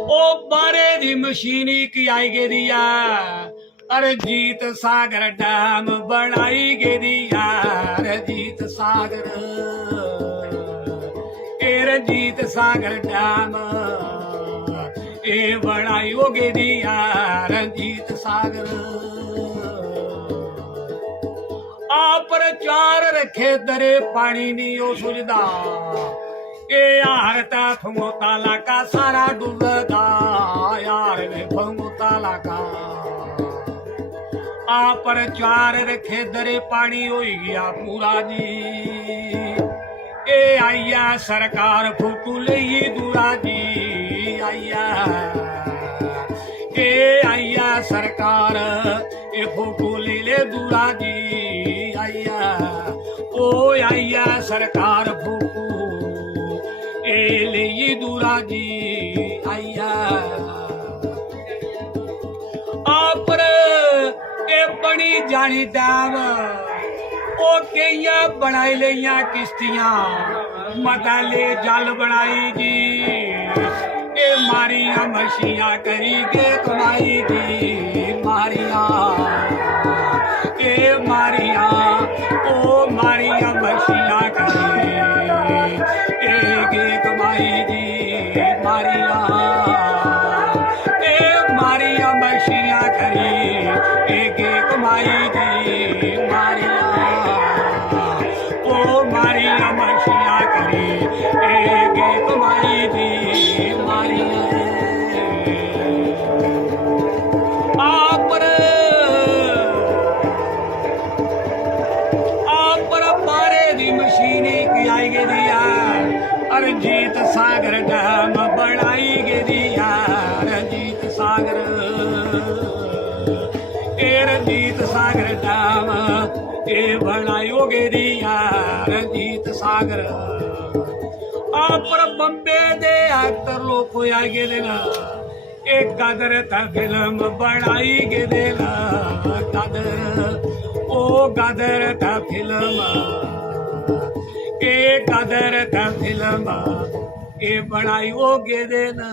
ओ बारे दी मशीनी की आई गेदिया अरजीत सागर डैम बनाई गेदिया रजीत सागर रजीत सागर डैम ए बनाई हो गेदिया रजीत सागर पर चार रखे दरे पानी नहीं ओ सुझदा ए यार ता फंगोता लाका सारा डूबदा यार वे फंगोता लाका पर चार रखे दरे पानी हो गया पूरा जी ए आइया सरकार फूटू ले दूरा जी आइया ए आइया सरकार ए फूटू ले दूरा जी आइया ओ आइया सरकार फूकू ए ले दूरा जी आइया पर ए बनी जानी डैम ओ कईया बनाई लिया किश्तियां मता ले जल बनाई जी ए मारिया मछियां करी के कमाई जी मारिया ए मारिया ओ मारिया मछियां करी गे कमाई जी मारिया ए मारिया मछियां करी गे कमाई जी मारिया ओ मारिया मछियां करी गे कमाई जी मारिया मशीनी की आई गेदिया रजीत सागर डैम बनाई गेदिया रजीत सागर रजीत सागर डैम ए बनाई हो गेदिया रजीत सागर पर बम्बे दे एक्टर लोग को आ गेदे ना एक गदर था फिल्म बनाई गेदे ना गदर ओ गदर था फिल्म ए गदर का फिल्म ए बनाई हो गेदे ना।